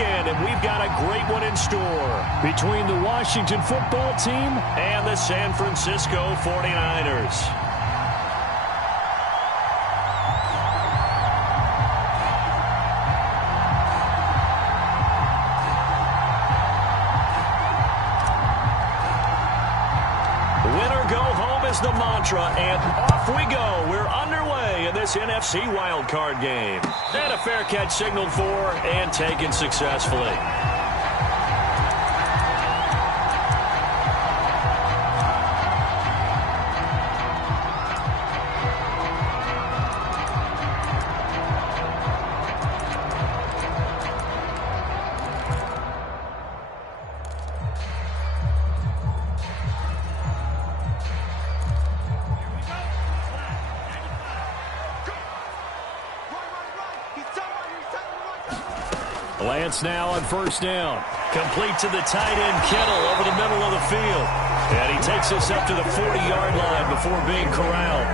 weekend, and we've got a great one in store between the Washington football team and the San Francisco 49ers. The mantra, and off we go. We're underway in this NFC wildcard game. And a fair catch signaled for and taken successfully. Lance now on first down. Complete to the tight end, Kittle, over the middle of the field. And he takes us up to the 40-yard line before being corralled.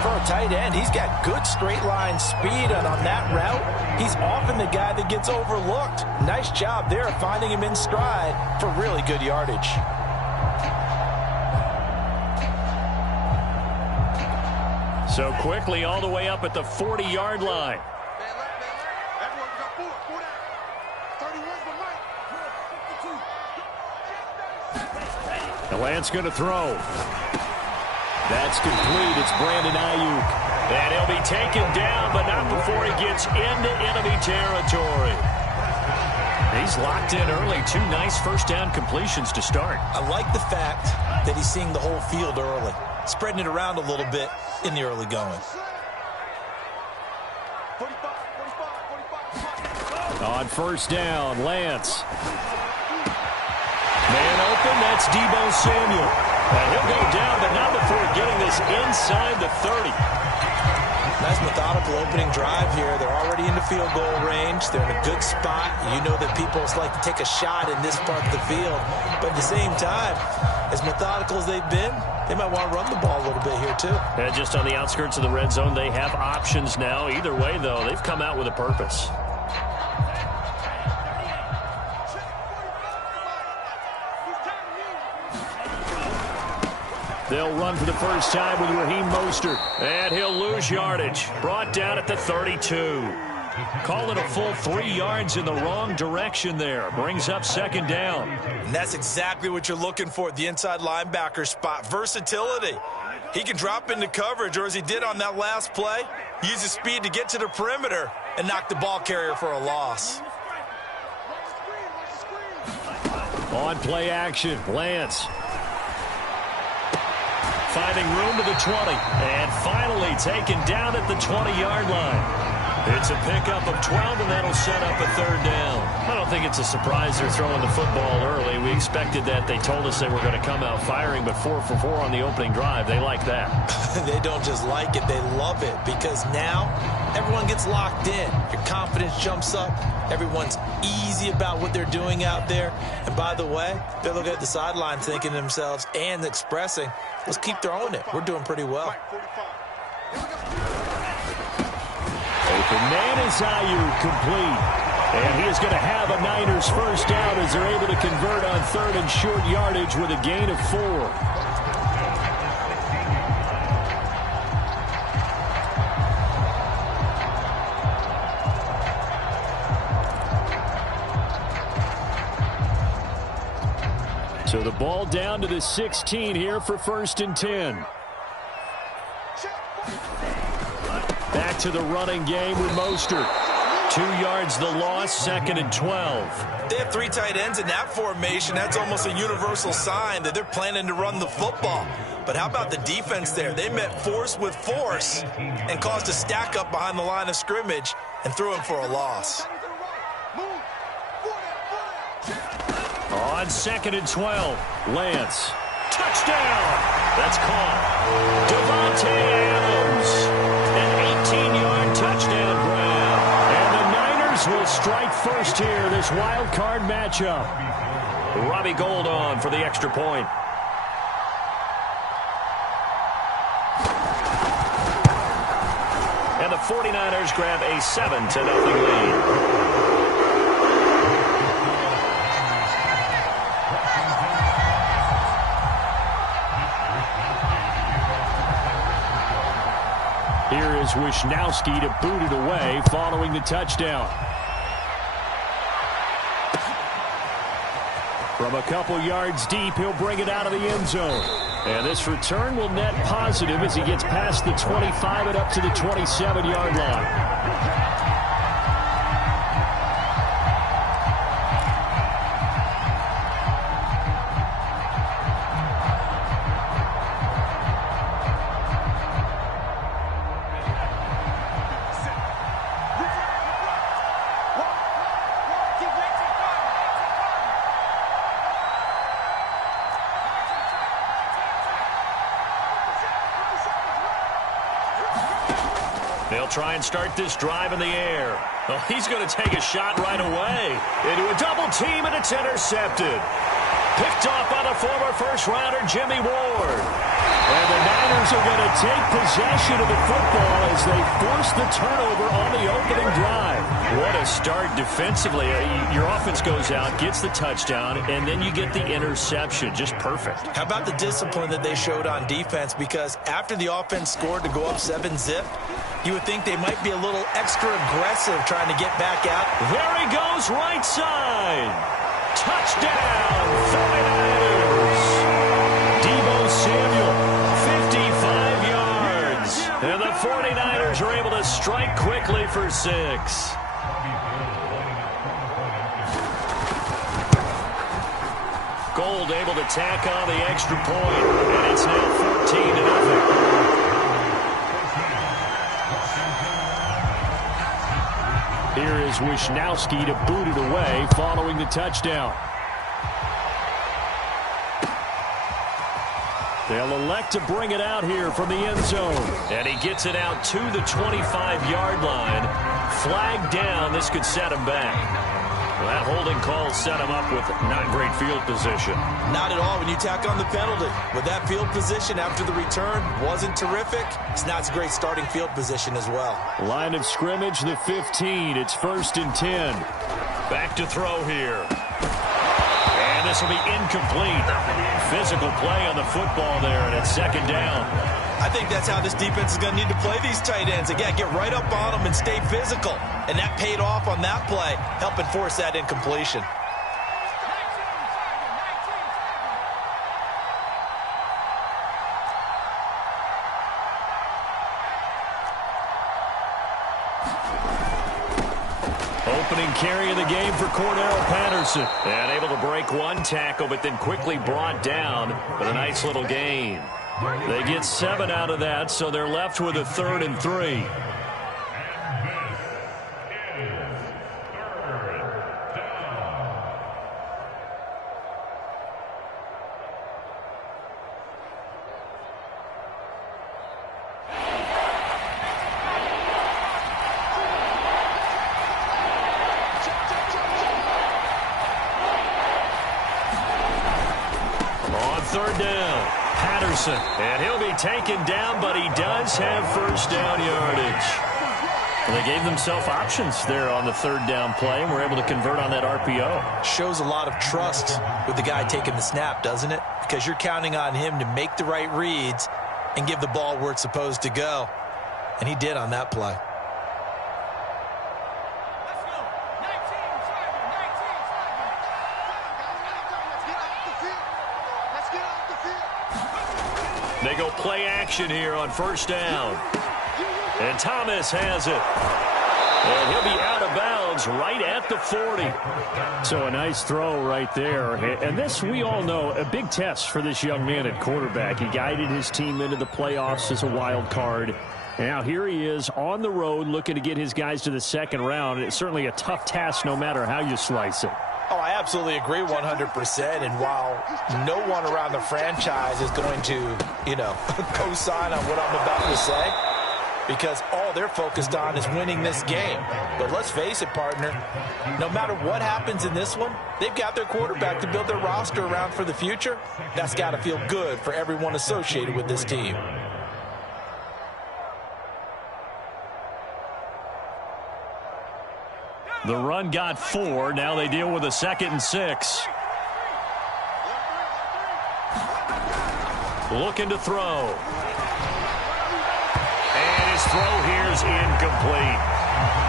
For a tight end, he's got good straight line speed, and on that route, he's often the guy that gets overlooked. Nice job there of finding him in stride for really good yardage. So quickly all the way up at the 40-yard line. Lance going to throw. That's complete. It's Brandon Ayuk. And he'll be taken down, but not before he gets into enemy territory. He's locked in early. 2 nice first down completions to start. I like the fact that he's seeing the whole field early, spreading it around a little bit in the early going. On first down, Lance. Man open, that's Deebo Samuel. And he'll go down, but not before getting this inside the 30. Nice methodical opening drive here. They're already in the field goal range. They're in a good spot. You know that people like to take a shot in this part of the field. But at the same time, as methodical as they've been, they might want to run the ball a little bit here too. And just on the outskirts of the red zone, they have options now. Either way, though, they've come out with a purpose. They'll run for the first time with Raheem Mostert. And he'll lose yardage. Brought down at the 32. Calling a full 3 yards in the wrong direction there. Brings up second down. And that's exactly what you're looking for at the inside linebacker spot. Versatility. He can drop into coverage, or as he did on that last play, use his speed to get to the perimeter and knock the ball carrier for a loss. On play action, Lance. Finding room to the 20, and finally taken down at the 20-yard line. It's a pickup of 12, and that'll set up a third down. I don't think it's a surprise they're throwing the football early. We expected that. They told us they were going to come out firing, but 4 for 4 on the opening drive. They like that. They don't just like it, they love it, because now everyone gets locked in. Your confidence jumps up. Everyone's easy about what they're doing out there. And by the way, they're looking at the sideline thinking to themselves and expressing, let's keep throwing it. We're doing pretty well. Open man is Ayuk, complete. And he is going to have a Niners first down as they're able to convert on third and short yardage with a gain of 4. So the ball down to the 16 here for first and 10. Back to the running game with Mostert. 2 yards the loss, second and 12. They have 3 tight ends in that formation. That's almost a universal sign that they're planning to run the football. But how about the defense there? They met force with force and caused a stack up behind the line of scrimmage and threw him for a loss. On second and 12, Lance. Touchdown! That's caught. Davante Adams. An 18-yard touchdown grab. And the Niners will strike first here, this wild card matchup. Robbie Gould on for the extra point. And the 49ers grab a 7-0 lead. Wishnowsky to boot it away following the touchdown. From a couple yards deep, he'll bring it out of the end zone. And this return will net positive as he gets past the 25 and up to the 27-yard line. They'll try and start this drive in the air. Oh, he's going to take a shot right away. Into a double team, and it's intercepted. Picked off by the former first-rounder Jimmy Ward. And the Niners are going to take possession of the football as they force the turnover on the opening drive. What a start defensively. Your offense goes out, gets the touchdown, and then you get the interception. Just perfect. How about the discipline that they showed on defense? Because after the offense scored to go up 7-zip, you would think they might be a little extra aggressive trying to get back out. There he goes, right side. Touchdown, 49ers. Deebo Samuel, 55 yards. And the 49ers are able to strike quickly for 6. Gold able to tack on the extra point, and it's now 14-0. Here is Wishnowsky to boot it away following the touchdown. They'll elect to bring it out here from the end zone. And he gets it out to the 25-yard line. Flag down. This could set him back. Well, that holding call set him up with not great field position. Not at all when you tack on the penalty. With that field position after the return wasn't terrific. It's not a great starting field position as well. Line of scrimmage, the 15. It's 1st and 10. Back to throw here. And this will be incomplete. Physical play on the football there, and it's 2nd down. I think that's how this defense is going to need to play these tight ends. Again, get right up on them and stay physical. And that paid off on that play, helping force that incompletion. Opening carry of the game for Cordero Patterson. And able to break one tackle, but then quickly brought down. But a nice little gain. They get 7 out of that, so they're left with a 3rd and 3. On 3rd down. Patterson, and he'll be taken down, but he does have 1st down yardage. Well, they gave themselves options there on the 3rd down play, and were able to convert on that RPO. Shows a lot of trust with the guy taking the snap, doesn't it? Because you're counting on him to make the right reads and give the ball where it's supposed to go. And he did on that play. They go play action here on 1st down. And Thomas has it. And he'll be out of bounds right at the 40. So a nice throw right there. And this, we all know, a big test for this young man at quarterback. He guided his team into the playoffs as a wild card. Now here he is on the road looking to get his guys to the 2nd round. It's certainly a tough task no matter how you slice it. Oh, I absolutely agree 100%. And while no one around the franchise is going to, co-sign on what I'm about to say, because all they're focused on is winning this game. But let's face it, partner, no matter what happens in this one, they've got their quarterback to build their roster around for the future. That's got to feel good for everyone associated with this team. The run got 4. Now they deal with a 2nd and 6. Looking to throw. And his his throw here's incomplete.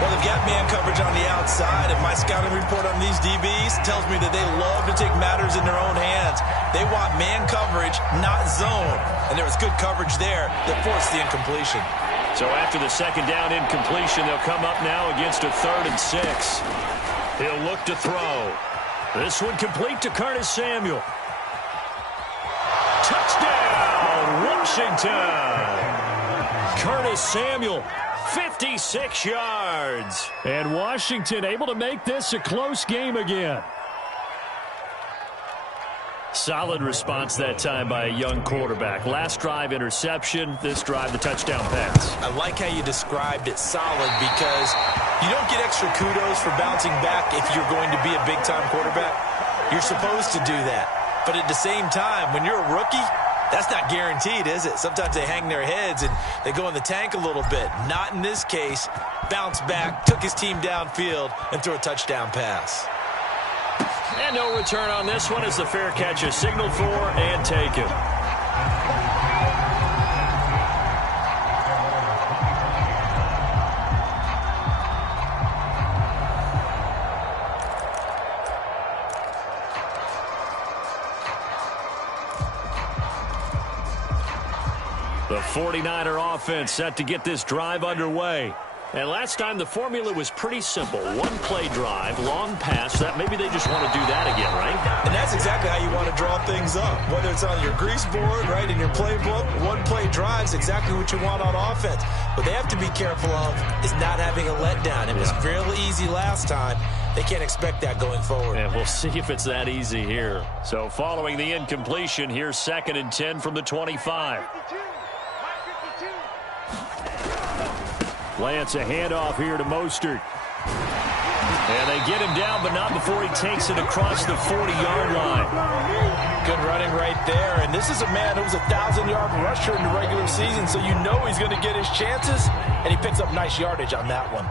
Well, they've got man coverage on the outside, and my scouting report on these DBs tells me that they love to take matters in their own hands. They want man coverage, not zone. And there was good coverage there that forced the incompletion. So after the second down incompletion, they'll come up now against a 3rd and 6. He'll look to throw. This one complete to Curtis Samuel. Touchdown, Washington! Curtis Samuel, 56 yards. And Washington able to make this a close game again. Solid response that time by a young quarterback. Last drive, interception. This drive, the touchdown pass. I like how you described it, solid, because you don't get extra kudos for bouncing back if you're going to be a big-time quarterback. You're supposed to do that. But at the same time, when you're a rookie, that's not guaranteed, is it? Sometimes they hang their heads and they go in the tank a little bit. Not in this case. Bounced back, took his team downfield, and threw a touchdown pass. And no return on this one as the fair catch is signaled for and taken. The 49er offense set to get this drive underway. And last time the formula was pretty simple. One play drive, long pass. That maybe they just want to do that again, right? And that's exactly how you want to draw things up. Whether it's on your grease board, right, in your playbook, one play drive is exactly what you want on offense. What they have to be careful of is not having a letdown. It was fairly easy last time. They can't expect that going forward. And we'll see if it's that easy here. So following the incompletion, here's 2nd and 10 from the 25. Lance, a handoff here to Mostert. And they get him down, but not before he takes it across the 40-yard line. Good running right there. And this is a man who's a 1,000-yard rusher in the regular season, so you know he's going to get his chances, and he picks up nice yardage on that one.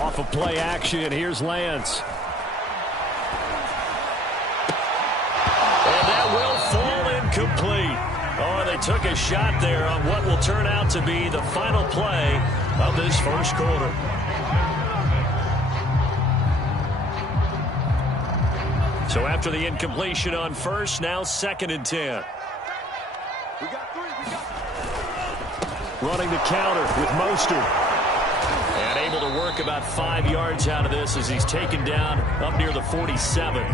Off of play action, here's Lance. Will fall incomplete. Oh, they took a shot there on what will turn out to be the final play of this first quarter. So after the incompletion on first, now 2nd and 10. Running the counter with Mostert. And able to work about 5 yards out of this as he's taken down up near the 47.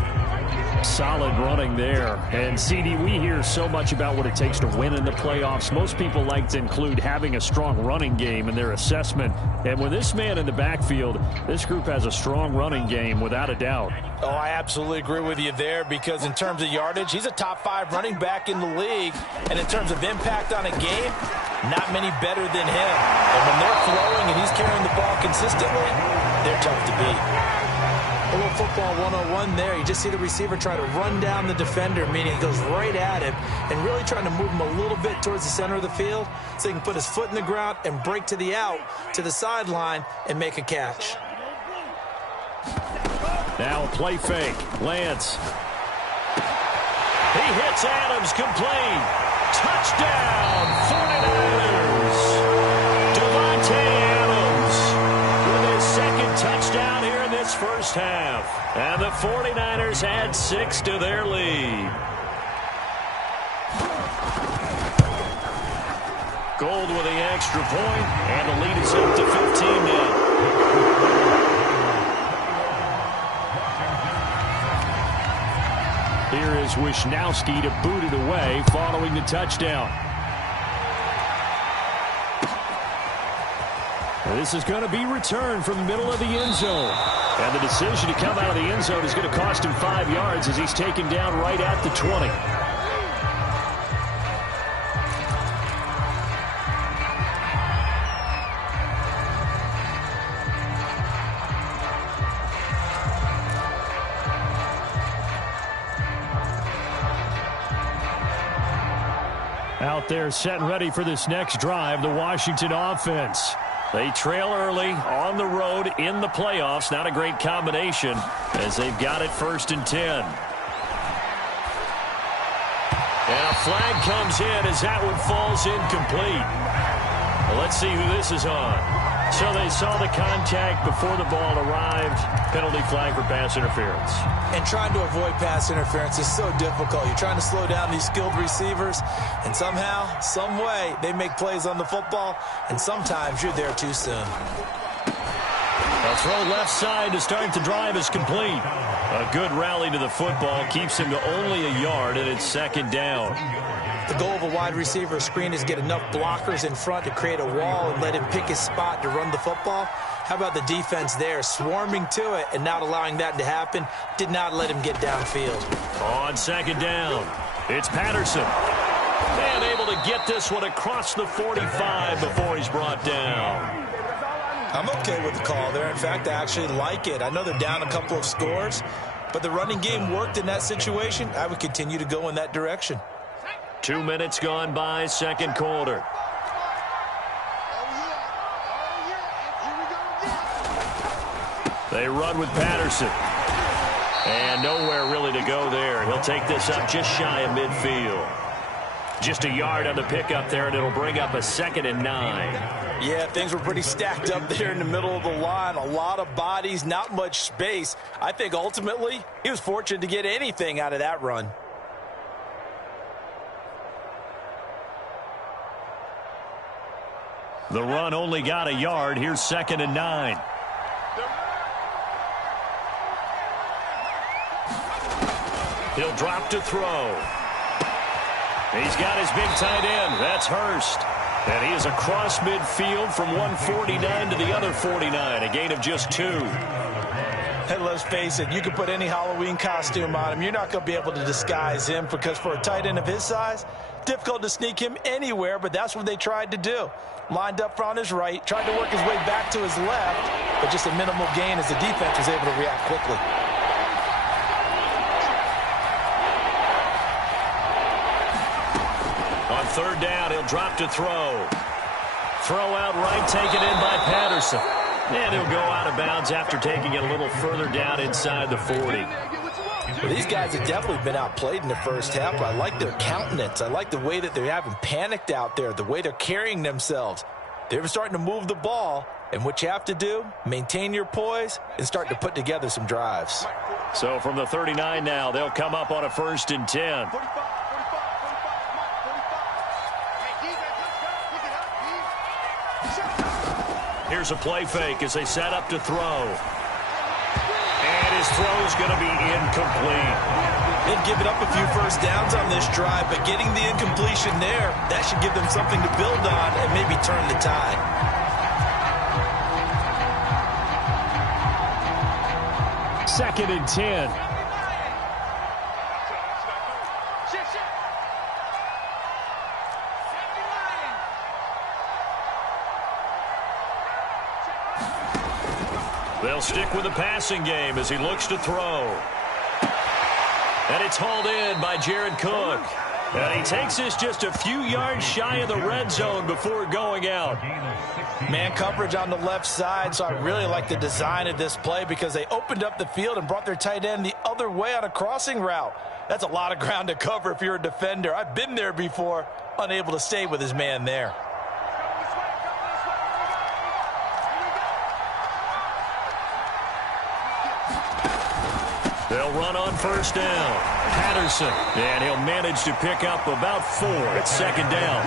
Solid running there. And, CD, we hear so much about what it takes to win in the playoffs. Most people like to include having a strong running game in their assessment. And with this man in the backfield, this group has a strong running game without a doubt. Oh, I absolutely agree with you there because in terms of yardage, he's a top 5 running back in the league. And in terms of impact on a game, not many better than him. And when they're flowing and he's carrying the ball consistently, they're tough to beat. A little football 101 there. You just see the receiver try to run down the defender, meaning he goes right at him and really trying to move him a little bit towards the center of the field so he can put his foot in the ground and break to the out, to the sideline, and make a catch. Now a play fake. Lance. He hits Adams complete. Touchdown, 49ers. Davante Adams with his 2nd touchdown here in this first half. And the 49ers add 6 to their lead. Gold with the extra point, and the lead is up to 15 now. Here is Wisnowski to boot it away following the touchdown. And this is going to be returned from the middle of the end zone. And the decision to come out of the end zone is going to cost him 5 yards as he's taken down right at the 20. Out there set and ready for this next drive, the Washington offense. They trail early on the road in the playoffs. Not a great combination as they've got it 1st and 10. And a flag comes in as that one falls incomplete. Well, let's see who this is on. So they saw the contact before the ball arrived. Penalty flag for pass interference. And trying to avoid pass interference is so difficult. You're trying to slow down these skilled receivers, and somehow, some way, they make plays on the football, and sometimes you're there too soon. A throw left side to start the drive is complete. A good rally to the football keeps him to only a yard, and it's second down. The goal of a wide receiver screen is get enough blockers in front to create a wall and let him pick his spot to run the football. How about the defense there, swarming to it and not allowing that to happen? Did not let him get downfield. On second down, it's Patterson. And able to get this one across the 45 before he's brought down. I'm okay with the call there. In fact, I actually like it. I know they're down a couple of scores, but the running game worked in that situation. I would continue to go in that direction. 2 minutes gone by, second quarter. They run with Patterson. And nowhere really to go there. He'll take this up just shy of midfield. Just a yard on the pickup there, and it'll bring up a 2nd and 9. Yeah, things were pretty stacked up there in the middle of the line. A lot of bodies, not much space. I think ultimately he was fortunate to get anything out of that run. The run only got a yard. Here's 2nd and 9. He'll drop to throw. He's got his big tight end. That's Hurst. And he is across midfield from 149 to the other 49. A gain of just 2. Hey, let's face it, you can put any Halloween costume on him. You're not going to be able to disguise him because for a tight end of his size, difficult to sneak him anywhere, but that's what they tried to do. Lined up on his right, tried to work his way back to his left, but just a minimal gain as the defense was able to react quickly. On third down, he'll drop to throw. Throw out right, taken in by Patterson. And he'll go out of bounds after taking it a little further down inside the 40. Well, these guys have definitely been outplayed in the first half, but I like their countenance. I like the way that they haven't panicked out there, the way they're carrying themselves. They're starting to move the ball, and what you have to do, maintain your poise and start to put together some drives. So from the 39 now, they'll come up on a 1st and 10. Here's a play fake as they set up to throw. And his throw is going to be incomplete. They've given up a few first downs on this drive, but getting the incompletion there, that should give them something to build on and maybe turn the tide. Second and 10. They'll stick with the passing game as he looks to throw. And it's hauled in by Jared Cook. And he takes this just a few yards shy of the red zone before going out. Man coverage on the left side, so I really like the design of this play because they opened up the field and brought their tight end the other way on a crossing route. That's a lot of ground to cover if you're a defender. I've been there before, unable to stay with his man there. They'll run on first down. Patterson, and he'll manage to pick up about 4. It's 2nd down.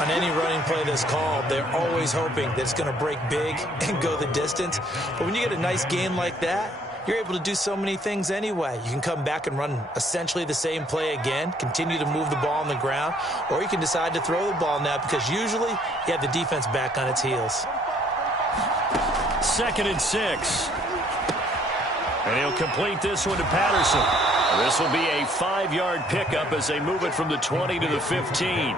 On any running play that's called, they're always hoping that it's going to break big and go the distance. But when you get a nice gain like that, you're able to do so many things anyway. You can come back and run essentially the same play again, continue to move the ball on the ground, or you can decide to throw the ball now because usually you have the defense back on its heels. 2nd and 6. And he'll complete this one to Patterson. This will be a 5-yard pickup as they move it from the 20 to the 15.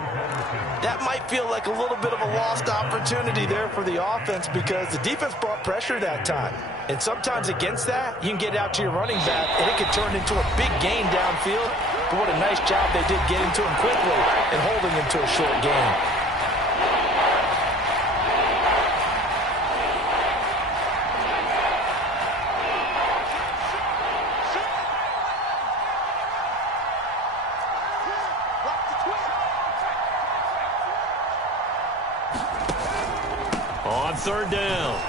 That might feel like a little bit of a lost opportunity there for the offense because the defense brought pressure that time. And sometimes against that, you can get out to your running back, and it can turn into a big gain downfield. But what a nice job they did getting to him quickly and holding him to a short gain. on third down.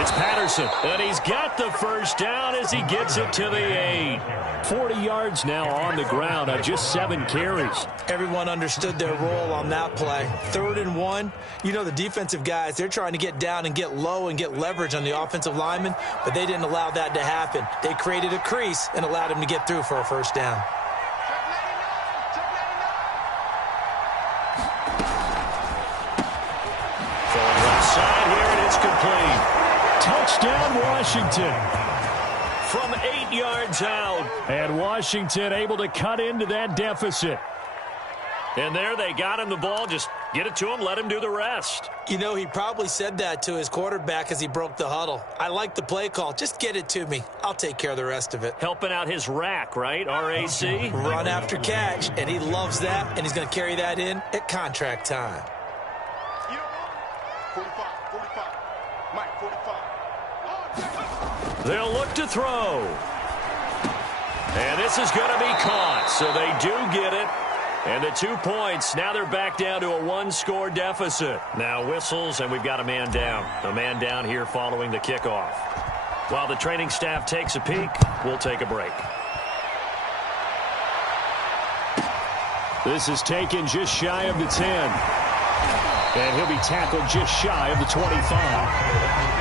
It's Patterson, and he's got the first down as he gets it to the 8. 40 yards now on the ground on just 7 carries. Everyone understood their role on that play. 3rd and 1. You know the defensive guys, they're trying to get down and get low and get leverage on the offensive linemen, but they didn't allow that to happen. They created a crease and allowed him to get through for a first down. From left side here, and it's complete. Touchdown, Washington. From 8 yards out. And Washington able to cut into that deficit. And there they got him the ball. Just get it to him, let him do the rest. You know, he probably said that to his quarterback as he broke the huddle. I like the play call. Just get it to me. I'll take care of the rest of it. Helping out his rack, right? RAC? Run after catch, and he loves that, and he's going to carry that in at contract time. 45. Mike, 45. They'll look to throw. And this is going to be caught, so they do get it. And the 2 points, now they're back down to a 1-score deficit. Now whistles, and we've got a man down. A man down here following the kickoff. While the training staff takes a peek, we'll take a break. This is taken just shy of the 10. And he'll be tackled just shy of the 25.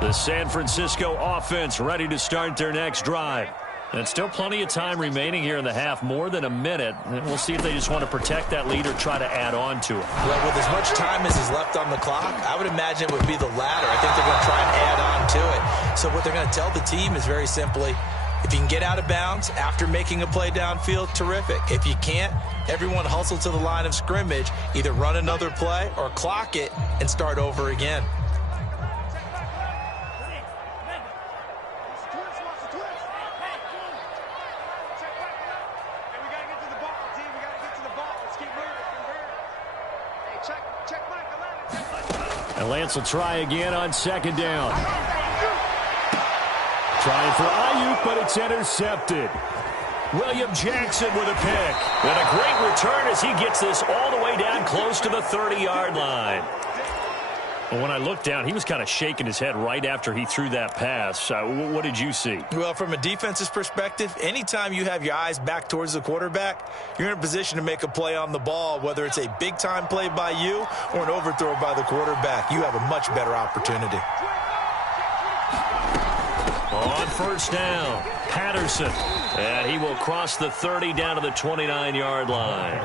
The San Francisco offense ready to start their next drive. And still plenty of time remaining here in the half, more than a minute. And we'll see if they just want to protect that lead or try to add on to it. Well, with as much time as is left on the clock, I would imagine it would be the latter. I think they're going to try and add on to it. So what they're going to tell the team is very simply, if you can get out of bounds after making a play downfield, terrific. If you can't, everyone hustle to the line of scrimmage, either run another play or clock it and start over again. And Lance will try again on second down. Trying for Ayuk, but it's intercepted. William Jackson with a pick. And a great return as he gets this all the way down close to the 30-yard line. Well, when I looked down, he was kind of shaking his head right after he threw that pass. What did you see? Well, from a defense's perspective, anytime you have your eyes back towards the quarterback, you're in a position to make a play on the ball, whether it's a big-time play by you or an overthrow by the quarterback. You have a much better opportunity. On first down, Patterson. And he will cross the 30 down to the 29-yard line.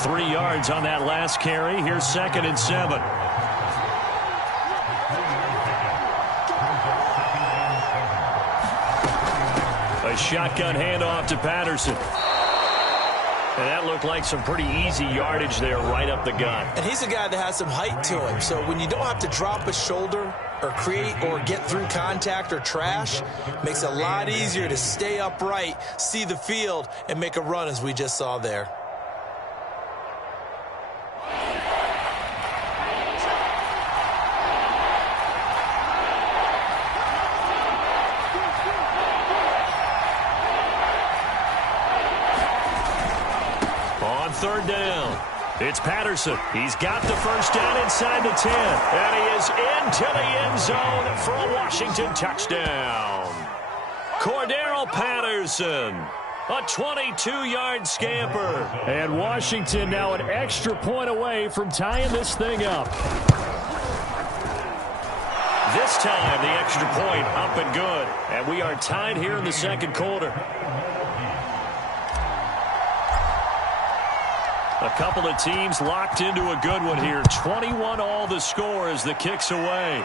3 yards on that last carry. Here's 2nd and 7. A shotgun handoff to Patterson. And that looked like some pretty easy yardage there right up the gut. And he's a guy that has some height to him. So when you don't have to drop a shoulder or create or get through contact or trash, makes it a lot easier to stay upright, see the field, and make a run as we just saw there. Third down. It's Patterson. He's got the first down inside the 10. And he is into the end zone for a Washington touchdown. Cordero Patterson. A 22-yard scamper. And Washington now an extra point away from tying this thing up. This time the extra point up and good. And we are tied here in the second quarter. A couple of teams locked into a good one here. 21 all the score as the kick's away.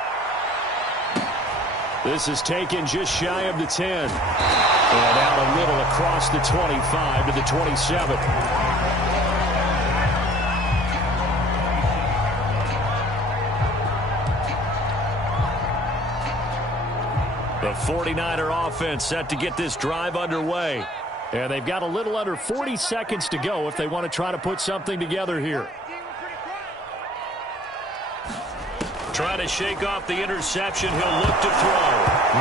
This is taken just shy of the 10. And out a little across the 25 to the 27. The 49er offense set to get this drive underway. And they've got a little under 40 seconds to go if they want to try to put something together here. Trying to shake off the interception. He'll look to throw.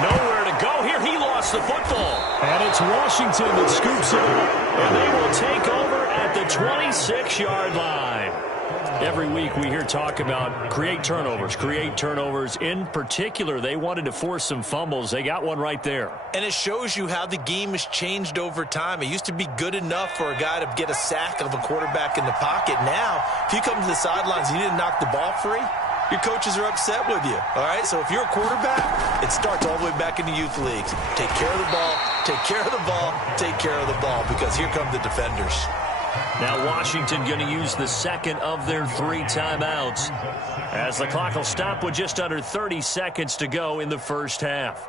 Nowhere to go here. He lost the football. And it's Washington that scoops it up. And they will take over at the 26-yard line. Every week we hear talk about create turnovers. In particular, they wanted to force some fumbles. They got one right there. And it shows you how the game has changed over time. It used to be good enough for a guy to get a sack of a quarterback in the pocket. Now, if you come to the sidelines and you didn't knock the ball free, your coaches are upset with you. All right, so if you're a quarterback, it starts all the way back in the youth leagues. Take care of the ball, take care of the ball, take care of the ball, because here come the defenders. Now Washington going to use the second of their 3 timeouts, as the clock will stop with just under 30 seconds to go in the first half.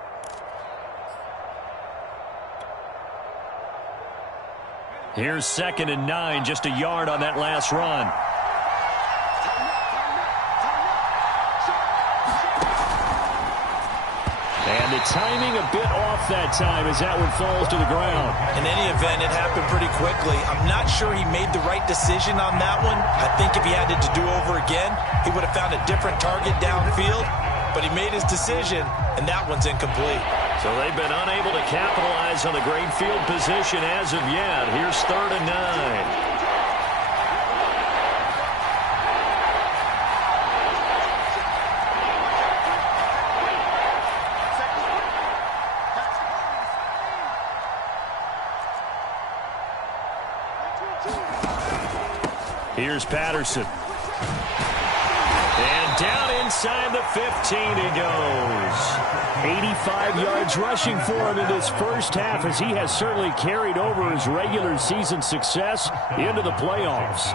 Here's 2nd and 9, just a yard on that last run. And the timing a bit off that time as that one falls to the ground. In any event, it happened pretty quickly. I'm not sure he made the right decision on that one. I think if he had it to do over again, he would have found a different target downfield. But he made his decision, and that one's incomplete. So they've been unable to capitalize on the great field position as of yet. Here's 3rd and 9. Here's Patterson. And down inside the 15 he goes. 85 yards rushing for him in this first half, as he has certainly carried over his regular season success into the playoffs.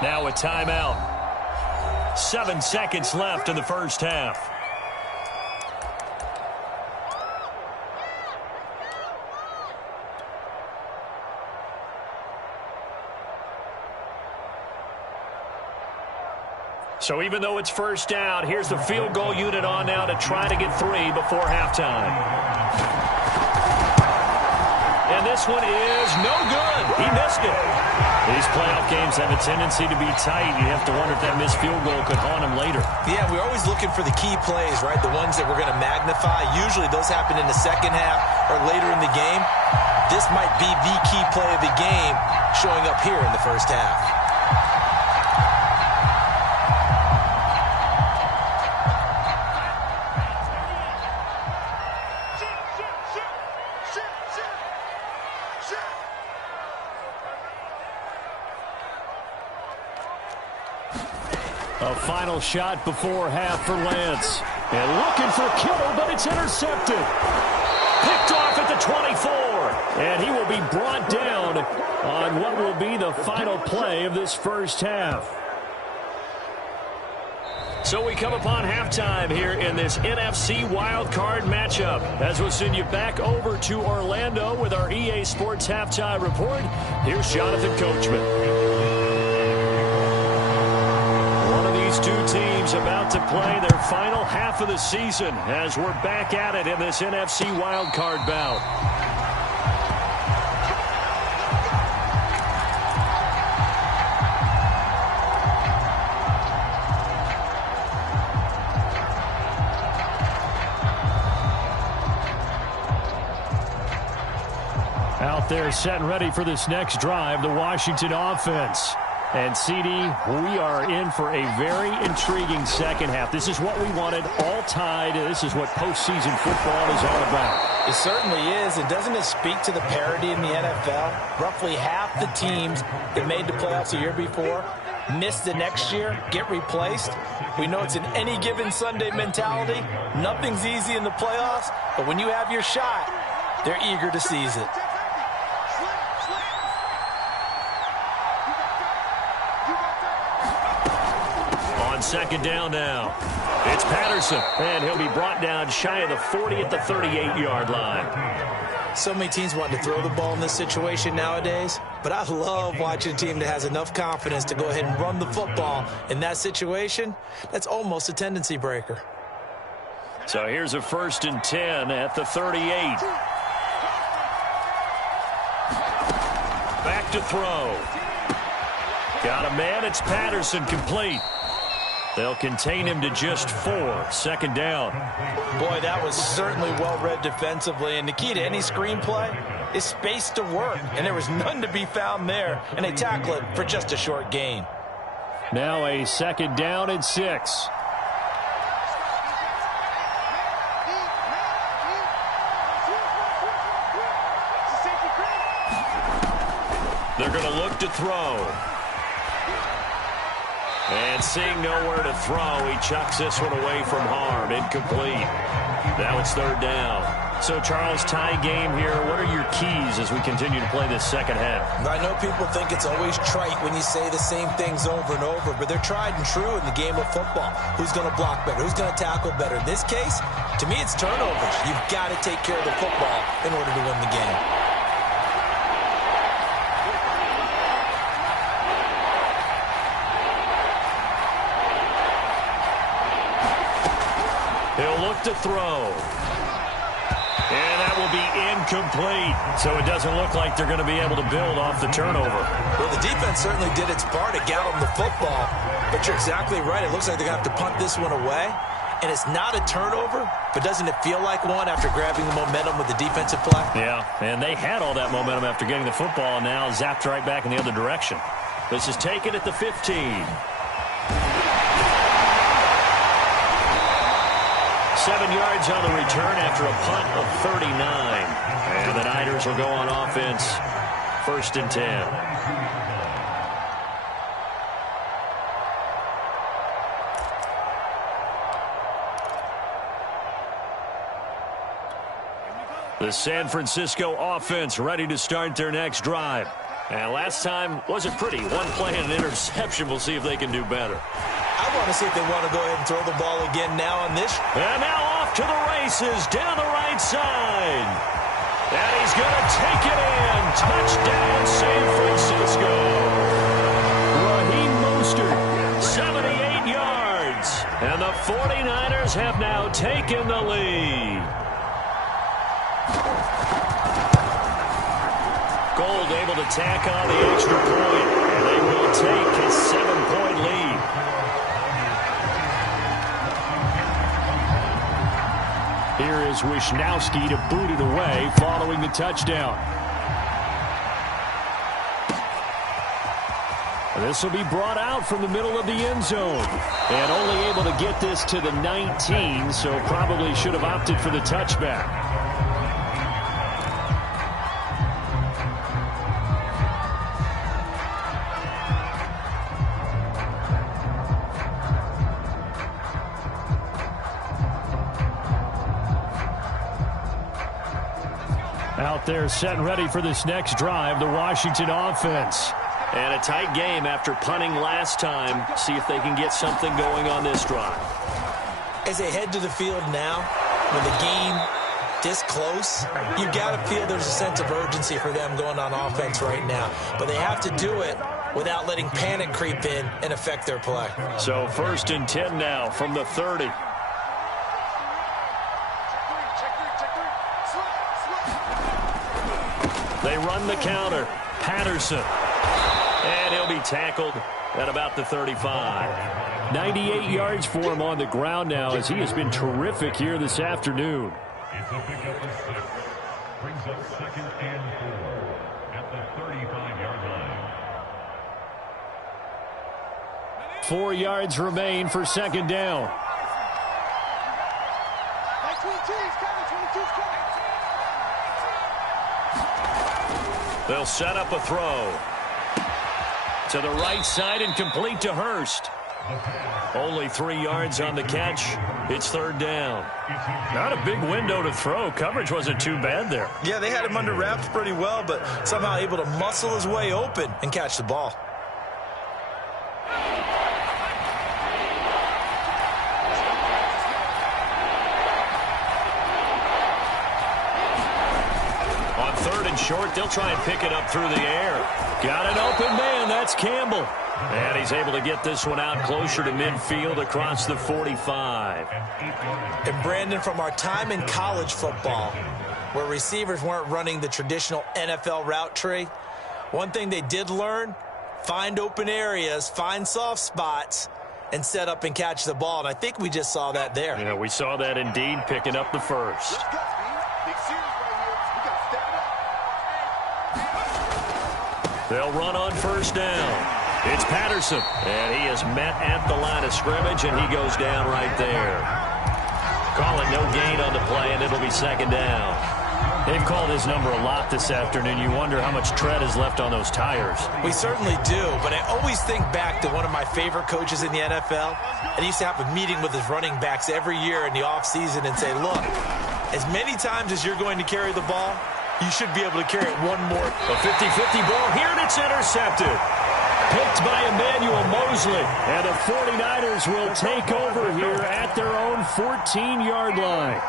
Now a timeout. 7 seconds left in the first half. So even though it's first down, here's the field goal unit on now to try to get 3 before halftime. And this one is no good. He missed it. These playoff games have a tendency to be tight. You have to wonder if that missed field goal could haunt him later. Yeah, we're always looking for the key plays, right? The ones that we're going to magnify. Usually those happen in the second half or later in the game. This might be the key play of the game showing up here in the first half. A final shot before half for Lance. And looking for Kittle, but it's intercepted. Picked off at the 24. And he will be brought down on what will be the final play of this first half. So we come upon halftime here in this NFC wildcard matchup. As we'll send you back over to Orlando with our EA Sports Halftime Report, here's Jonathan Coachman. These two teams about to play their final half of the season as we're back at it in this NFC wildcard bout. Out there set and ready for this next drive, the Washington offense. And, CD, we are in for a very intriguing second half. This is what we wanted, all tied. This is what postseason football is all about. It certainly is. And doesn't it speak to the parity in the NFL? Roughly half the teams that made the playoffs the year before miss the next year, get replaced. We know it's an any given Sunday mentality. Nothing's easy in the playoffs, but when you have your shot, they're eager to seize it. Second down now. It's Patterson, and he'll be brought down shy of the 40 at the 38-yard line. So many teams want to throw the ball in this situation nowadays, but I love watching a team that has enough confidence to go ahead and run the football in that situation. That's almost a tendency breaker. So here's a 1st and 10 at the 38. Back to throw. Got a man. It's Patterson, complete. They'll contain him to just 4. Second down. Boy, that was certainly well-read defensively. And the key to any screenplay is space to work. And there was none to be found there. And they tackle it for just a short gain. Now a second down and 6. They're going to look to throw. And seeing nowhere to throw, he chucks this one away from harm. Incomplete. Now it's third down. So, Charles, tie game here. What are your keys as we continue to play this second half? I know people think it's always trite when you say the same things over and over, but they're tried and true in the game of football. Who's going to block better? Who's going to tackle better? In this case, to me, it's turnovers. You've got to take care of the football in order to win the game. He'll look to throw. And that will be incomplete. So it doesn't look like they're going to be able to build off the turnover. Well, the defense certainly did its part to get them the football. But you're exactly right. It looks like they're going to have to punt this one away. And it's not a turnover, but doesn't it feel like one after grabbing the momentum with the defensive play? Yeah, and they had all that momentum after getting the football, and now zapped right back in the other direction. This is taken at the 15. 7 yards on the return after a punt of 39. And the Niners will go on offense, 1st and 10. The San Francisco offense ready to start their next drive. And last time wasn't pretty. One play and an interception. We'll see if they can do better. I want to see if they want to go ahead and throw the ball again now on this. And now off to the races down the right side. And he's going to take it in. Touchdown, San Francisco. Raheem Mostert, 78 yards. And the 49ers have now taken the lead. Gold able to tack on the extra point. And they will take a 7-point lead. Here is Wisnowski to boot it away following the touchdown. This will be brought out from the middle of the end zone. And only able to get this to the 19, so probably should have opted for the touchback. Out there set and ready for this next drive, the Washington offense. And a tight game after punting last time. See if they can get something going on this drive. As they head to the field now, with the game this close, you've got to feel there's a sense of urgency for them going on offense right now. But they have to do it without letting panic creep in and affect their play. So 1st and 10 now from the 30. They run the counter. Patterson. And he'll be tackled at about the 35. 98 yards for him on the ground now as he has been terrific here this afternoon. Brings up 2nd and 4 at the 35-yard line. 4 yards remain for 2nd down. They'll set up a throw. To the right side and complete to Hurst. Only 3 yards on the catch. It's 3rd down. Not a big window to throw. Coverage wasn't too bad there. Yeah, they had him under wraps pretty well, but somehow able to muscle his way open and catch the ball. On 3rd and short, they'll try and pick it up through the air. Got an open man. That's Campbell. And he's able to get this one out closer to midfield across the 45. And Brandon, from our time in college football, where receivers weren't running the traditional NFL route tree, one thing they did learn find open areas, find soft spots, and set up and catch the ball. And I think we just saw that there. Yeah, we saw that indeed, picking up the first. Let's go, Steve. Big series right here. We got to step it up. They'll run on first down. It's Patterson, and he is met at the line of scrimmage, and he goes down right there. Call it no gain on the play, and it'll be second down. They've called his number a lot this afternoon. You wonder how much tread is left on those tires. We certainly do, but I always think back to one of my favorite coaches in the NFL, and he used to have a meeting with his running backs every year in the offseason and say, look, as many times as you're going to carry the ball, you should be able to carry it one more. A 50-50 ball here, and it's intercepted. Picked by Emmanuel Mosley, and the 49ers will take over here at their own 14-yard line.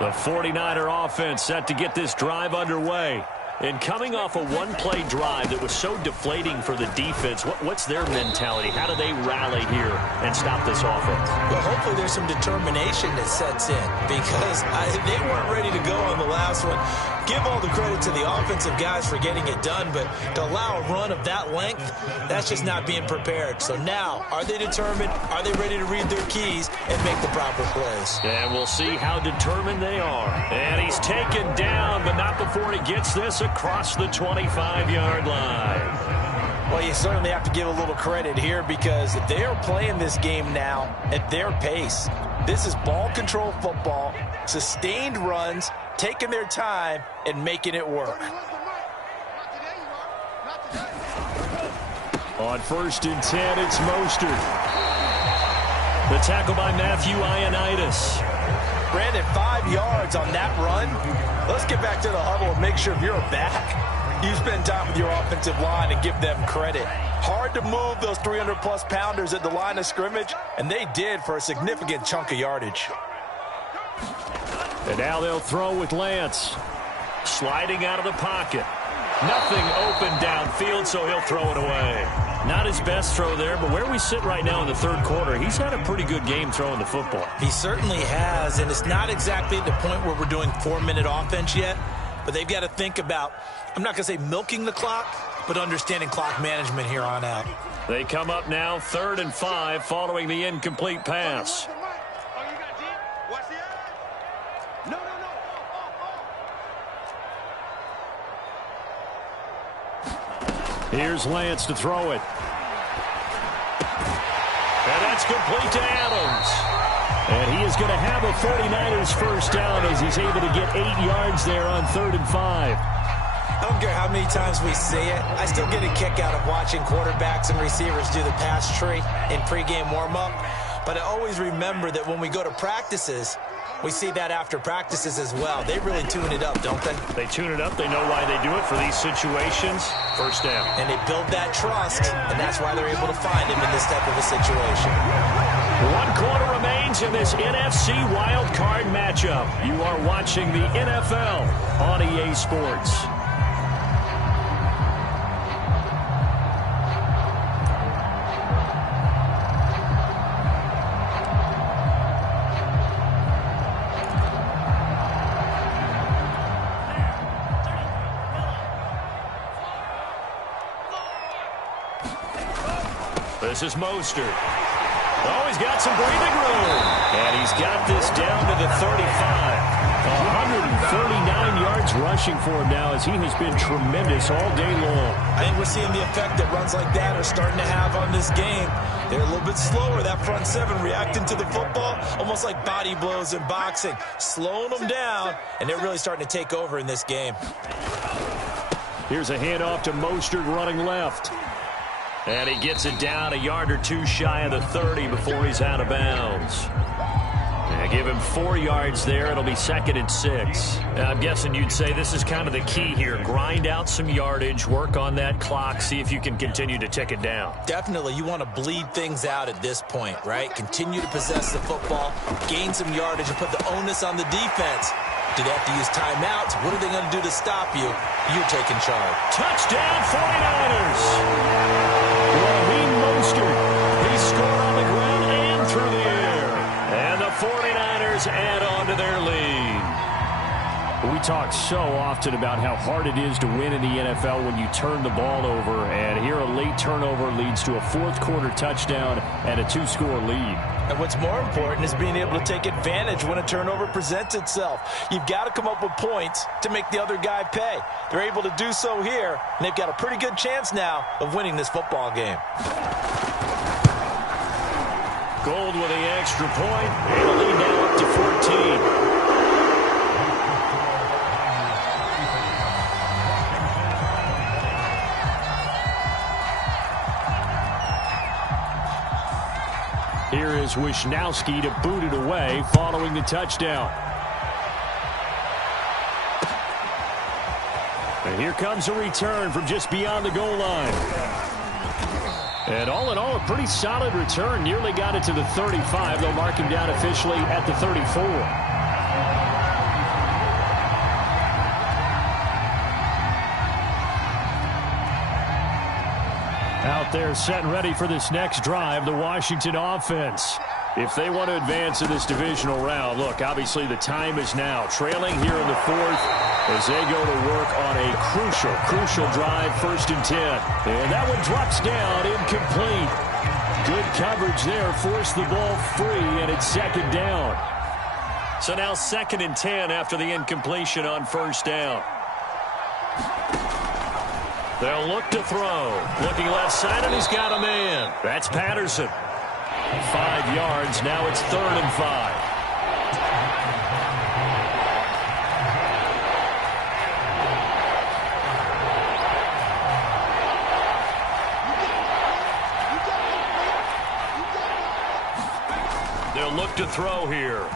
The 49er offense set to get this drive underway. And coming off a one-play drive that was so deflating for the defense, what's their mentality? How do they rally here and stop this offense? Well, hopefully there's some determination that sets in because they weren't ready to go on the last one. Give all the credit to the offensive guys for getting it done, but to allow a run of that length, that's just not being prepared. So now, are they determined? Are they ready to read their keys and make the proper plays? And we'll see how determined they are. And he's taken down, but not before he gets this across the 25-yard line. Well, you certainly have to give a little credit here because they are playing this game now at their pace. This is ball control football, sustained runs, taking their time and making it work. On 1st and 10, it's Mostert. The tackle by Matthew Ioannidis. Brandon, 5 yards on that run. Let's get back to the huddle and make sure if you're back, you spend time with your offensive line and give them credit. Hard to move those 300-plus pounders at the line of scrimmage, and they did for a significant chunk of yardage. And now they'll throw with Lance. Sliding out of the pocket. Nothing open downfield, so he'll throw it away. Not his best throw there, but where we sit right now in the third quarter, he's had a pretty good game throwing the football. He certainly has, and it's not exactly at the point where we're doing 4-minute offense yet, but they've got to think about, I'm not going to say milking the clock, but understanding clock management here on out. They come up now 3rd and 5 following the incomplete pass. Here's Lance to throw it. And that's complete to Adams. And he is going to have a 49ers first down as he's able to get 8 yards there on 3rd and 5. I don't care how many times we see it. I still get a kick out of watching quarterbacks and receivers do the pass tree in pregame warm-up. But I always remember that when we go to practices, we see that after practices as well. They really tune it up, don't they? They tune it up. They know why they do it for these situations. First down. And they build that trust, and that's why they're able to find him in this type of a situation. 1 quarter remains in this NFC Wild Card matchup. You are watching the NFL on EA Sports. This is Mostert. Oh, he's got some breathing room. And he's got this down to the 35. 139 yards rushing for him now as he has been tremendous all day long. I think we're seeing the effect that runs like that are starting to have on this game. They're a little bit slower, that front seven, reacting to the football, almost like body blows in boxing, slowing them down, and they're really starting to take over in this game. Here's a handoff to Mostert running left. And he gets it down a yard or two shy of the 30 before he's out of bounds. And give him 4 yards there. It'll be 2nd and 6. I'm guessing you'd say this is kind of the key here. Grind out some yardage, work on that clock, see if you can continue to tick it down. Definitely. You want to bleed things out at this point, right? Continue to possess the football, gain some yardage, and put the onus on the defense. Do they have to use timeouts? What are they going to do to stop you? You're taking charge. Touchdown 49ers! Raheem Mostert. He scored on the ground and through the air. And the 49ers add on to their lead. We talk so often about how hard it is to win in the NFL when you turn the ball over, and here a late turnover leads to a fourth-quarter touchdown and a 2-score lead. And what's more important is being able to take advantage when a turnover presents itself. You've got to come up with points to make the other guy pay. They're able to do so here, and they've got a pretty good chance now of winning this football game. Gold with the extra point, and the lead now up to 14. Here is Wisnowski to boot it away following the touchdown. And here comes a return from just beyond the goal line. And all in all, a pretty solid return. Nearly got it to the 35. They'll mark him down officially at the 34. Out there set and ready for this next drive, the Washington offense. If they want to advance in this divisional round, look, obviously the time is now. Trailing here in the fourth as they go to work on a crucial drive, 1st and 10. And that one drops down, incomplete. Good coverage there, forced the ball free, and it's 2nd down. So now 2nd and 10 after the incompletion on 1st down. They'll look to throw. Looking left side, and he's got a man. That's Patterson. 5 yards. Now it's 3rd and 5. They'll look to throw here.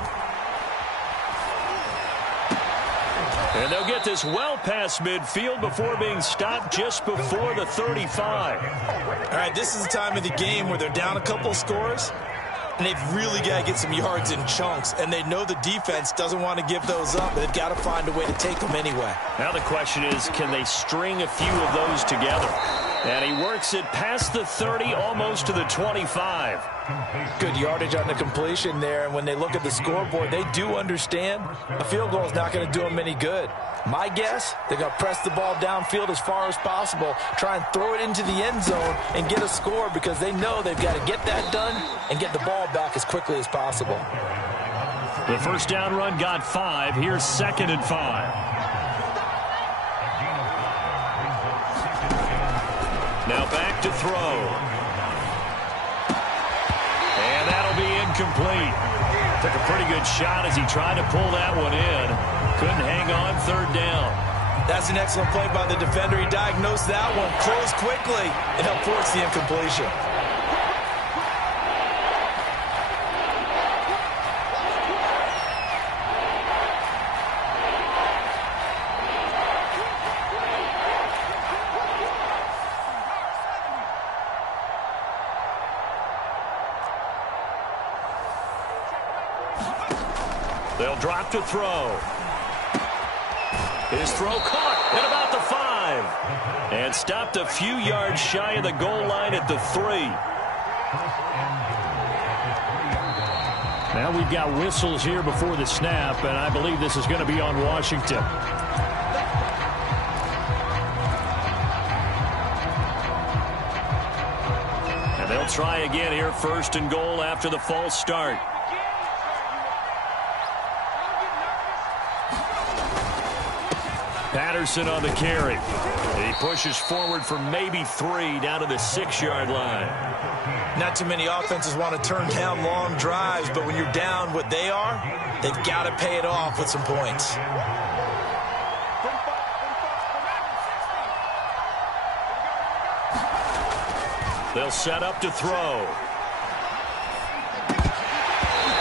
And they'll get this well past midfield before being stopped just before the 35. All right, this is the time of the game where they're down a couple of scores, and they've really got to get some yards in chunks, and they know the defense doesn't want to give those up. They've got to find a way to take them anyway. Now the question is, can they string a few of those together? And he works it past the 30, almost to the 25. Good yardage on the completion there, and when they look at the scoreboard, they do understand a field goal is not going to do them any good. My guess, they're going to press the ball downfield as far as possible, try and throw it into the end zone and get a score because they know they've got to get that done and get the ball back as quickly as possible. The 1st down run got 5. Here's 2nd and 5. Now back to throw. And that'll be incomplete. Took a pretty good shot as he tried to pull that one in. Couldn't hang on, 3rd down. That's an excellent play by the defender. He diagnosed that one, closed quickly, and helped force the incompletion. They'll drop to throw. His throw caught at about the 5. And stopped a few yards shy of the goal line at the 3. Now we've got whistles here before the snap, and I believe this is going to be on Washington. And they'll try again here, 1st and goal after the false start. Patterson on the carry. He pushes forward for maybe 3 down to the 6-yard line. Not too many offenses want to turn down long drives, but when you're down what they are, they've got to pay it off with some points. They'll set up to throw.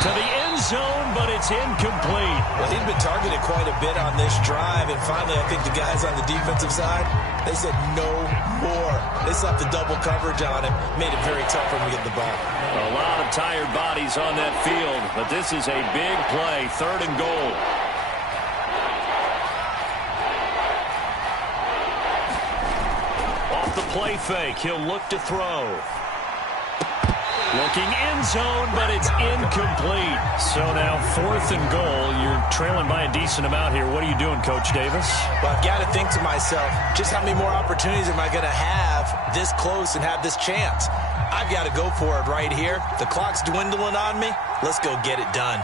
To the end zone, but it's incomplete. Well, he's been targeted quite a bit on this drive, and finally I think the guys on the defensive side, they said no more. They slapped the double coverage on him, made it very tough for him to get the ball. A lot of tired bodies on that field, but this is a big play, 3rd and goal. Off the play fake, he'll look to throw. Looking end zone, but it's incomplete. So now 4th and goal. You're trailing by a decent amount here. What are you doing, Coach Davis? Well, I've got to think to myself, just how many more opportunities am I going to have this close and have this chance? I've got to go for it right here. The clock's dwindling on me. Let's go get it done.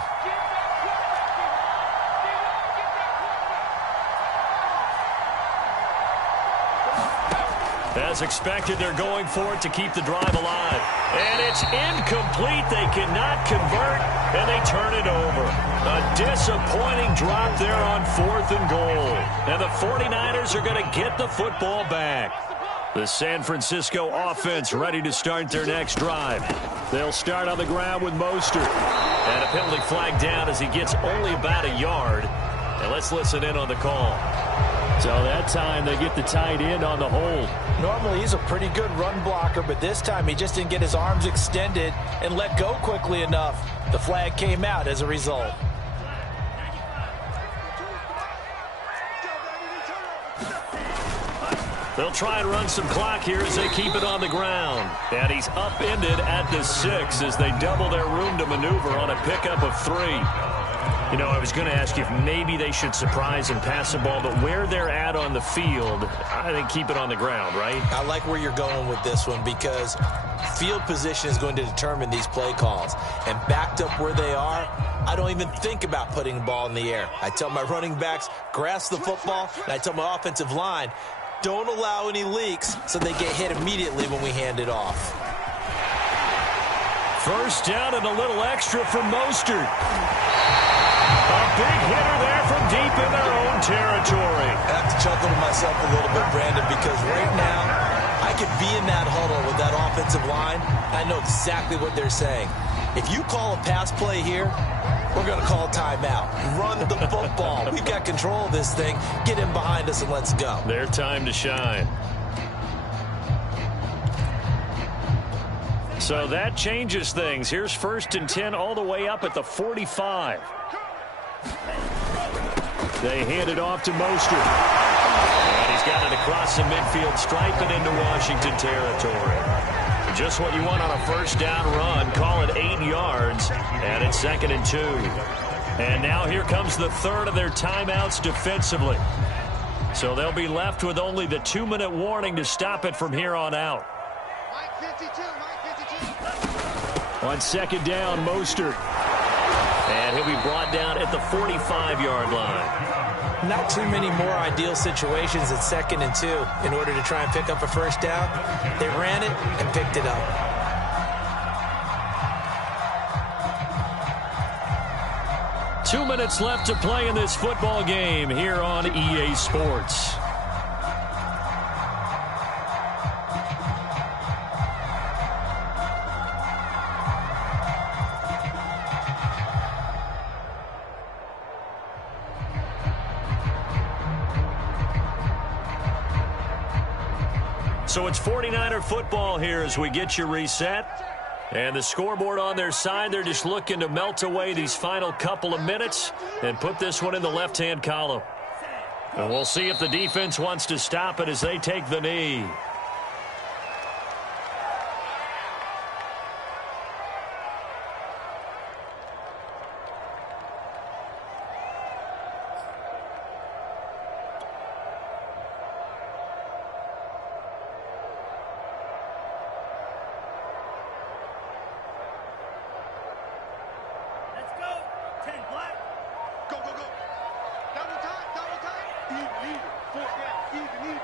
As expected, they're going for it to keep the drive alive. And it's incomplete. They cannot convert, and they turn it over. A disappointing drop there on 4th and goal. And the 49ers are going to get the football back. The San Francisco offense ready to start their next drive. They'll start on the ground with Mostert. And a penalty flag down as he gets only about a yard. And let's listen in on the call. So that time they get the tight end on the hold. Normally he's a pretty good run blocker, but this time he just didn't get his arms extended and let go quickly enough. The flag came out as a result. They'll try and run some clock here as they keep it on the ground. And he's upended at the 6 as they double their room to maneuver on a pickup of 3. You know, I was going to ask you if maybe they should surprise and pass the ball, but where they're at on the field, I think keep it on the ground, right? I like where you're going with this one because field position is going to determine these play calls. And backed up where they are, I don't even think about putting the ball in the air. I tell my running backs, grasp the football, and I tell my offensive line, don't allow any leaks so they get hit immediately when we hand it off. First down and a little extra for Mostert. A big hitter there from deep in their own territory. I have to chuckle to myself a little bit, Brandon, because right now I could be in that huddle with that offensive line. I know exactly what they're saying. If you call a pass play here, we're going to call a timeout. Run the football. We've got control of this thing. Get in behind us and let's go. Their time to shine. So that changes things. Here's 1st and 10 all the way up at the 45. They hand it off to Mostert. And he's got it across the midfield stripe and into Washington territory. Just what you want on a first down run. Call it 8 yards. And it's 2nd and 2. And now here comes the 3rd of their timeouts defensively. So they'll be left with only the 2-minute warning to stop it from here on out. On 2nd down, Mostert. And he'll be brought down at the 45-yard line. Not too many more ideal situations at 2nd and 2 in order to try and pick up a first down. They ran it and picked it up. Two minutes left to play in this football game here on EA Sports. So it's 49er football here as we get you reset. And the scoreboard on their side, they're just looking to melt away these final couple of minutes and put this one in the left-hand column. And we'll see if the defense wants to stop it as they take the knee. Go, go, go. Double time, double time. Even, 4 down, even.